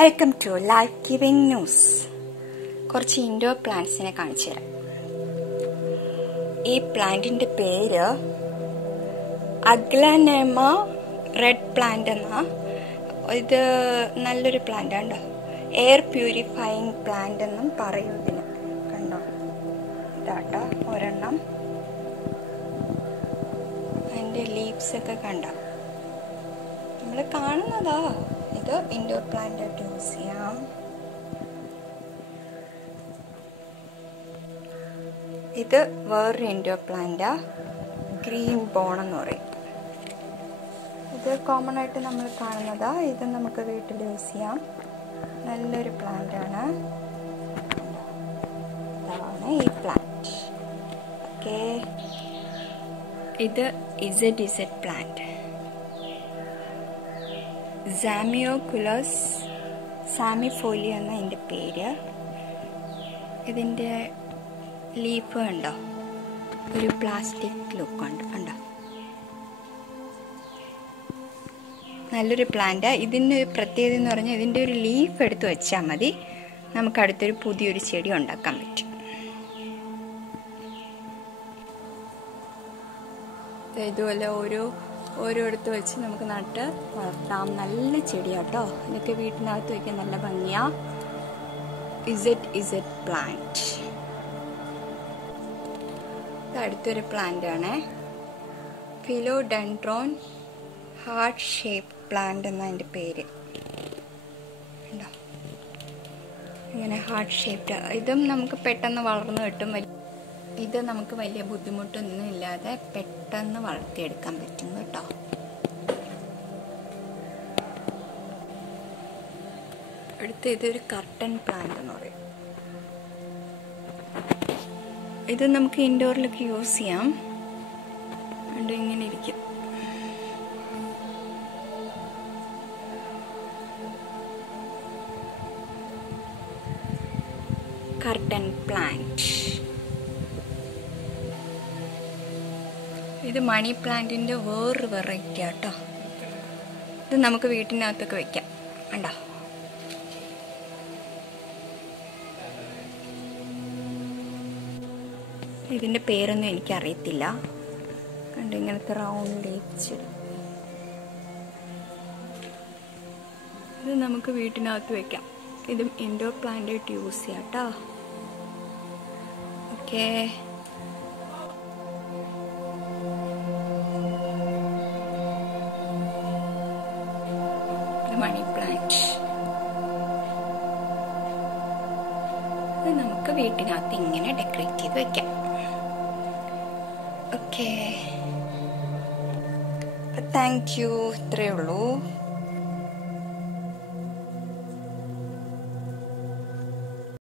Welcome to life giving news. കുറച്ച് indoor പ്ലാന്റ്സിനെ കാണിച്ചു തരാം. ഈ പ്ലാന്റിന്റെ പേര് അഗ്ലാനെമ റെഡ് പ്ലാന്റ് എന്നാ. ഇത് നല്ലൊരു പ്ലാന്റ് ആണ്. എയർ പ്യൂരിഫയിങ് പ്ലാന്റ് എന്നും പറയും ഇതിന്. കണ്ടോ, ഇതാട്ടോ ഒരെണ്ണം. അതിന്റെ ലീവ്സ് ഒക്കെ കണ്ടോ, നമ്മൾ കാണുന്നതാ. ഇത് ഇൻഡോർ പ്ലാന്റ് ആയിട്ട് യൂസ് ചെയ്യാം. ഇത് വേറൊരു ഇൻഡോർ പ്ലാന്റാ, ഗ്രീൻ ബോൺ എന്ന് പറയും. ഇത് കോമൺ ആയിട്ട് നമ്മൾ കാണുന്നതാ. ഇത് നമുക്ക് വീട്ടിൽ യൂസ് ചെയ്യാം. നല്ലൊരു പ്ലാന്റ് ആണ്. ഇതാണ് ഈ പ്ലാന്റ്. ഓക്കെ, ഇത് ഇസഡ് പ്ലാന്റ്. സാമിയോകുലസ് സാമിഫോലിയ എന്ന ഇതിൻ്റെ പേര്. ഇതിൻ്റെ ലീഫ് കണ്ടോ, ഒരു പ്ലാസ്റ്റിക് ലുക്ക് ഉണ്ട്. കണ്ടോ, നല്ലൊരു പ്ലാന്റ്. ഇതിൻ്റെ പ്രത്യേകത എന്ന് പറഞ്ഞാൽ ഇതിൻ്റെ ഒരു ലീഫ് എടുത്ത് വെച്ചാൽ മതി, നമുക്ക് അടുത്തൊരു പുതിയൊരു ചെടി ഉണ്ടാക്കാൻ പറ്റും. ഇതുപോലെ ഓരോടുത്ത് വെച്ച് നമുക്ക് നട്ട് വളർത്താം. നല്ല ചെടിയാട്ടോ. ഇതൊക്കെ വീട്ടിനകത്ത് വയ്ക്കാൻ നല്ല ഭംഗിയാ. Z plant. ഇത് അടുത്തൊരു പ്ലാന്റ് ആണ്, ഫിലോഡെൻഡ്രോൺ ഹാർട്ട് ഷേപ്പ് പ്ലാന്റ് എന്ന അതിൻ്റെ പേര്. ഉണ്ടോ, ഇങ്ങനെ ഹാർട്ട് ഷേപ്ഡ്. ഇതും നമുക്ക് പെട്ടെന്ന് വളർന്നു കിട്ടും. ഇത് നമുക്ക് വലിയ ബുദ്ധിമുട്ടൊന്നും ഇല്ലാതെ പെട്ടെന്ന് വളർത്തിയെടുക്കാൻ പറ്റും കേട്ടോ. അടുത്ത് ഇതൊരു കർട്ടൻ പ്ലാന്റ് എന്ന് പറയും. ഇത് നമുക്ക് ഇൻഡോറിലൊക്കെ യൂസ് ചെയ്യാം. അതുകൊണ്ട് ഇങ്ങനെ ഇരിക്കും. Curtain plant. ഇത് മണി പ്ലാന്റിന്റെ വേറൊരു വെറൈറ്റി ആട്ടോ. ഇത് നമുക്ക് വീട്ടിനകത്തൊക്കെ വെക്കാം. കണ്ടോ, ഇതിന്റെ പേരൊന്നും എനിക്കറിയത്തില്ല. കണ്ടോ, ഇങ്ങനത്തെ റൗണ്ട് ലീഫ് ചെടി. ഇത് നമുക്ക് വീട്ടിനകത്ത് വെക്കാം. ഇതും ഇൻഡോർ പ്ലാന്റ് ആയിട്ട് യൂസ് ചെയ്യാം കേട്ടോ. Okay, money plant. ഇത് നമുക്ക് വീട്ടിനകത്ത് ഇങ്ങനെ ഡെക്കറേറ്റ് ചെയ്ത് വെക്കാം. Okay, thank you. ഇത്രയേ ഉള്ളൂ.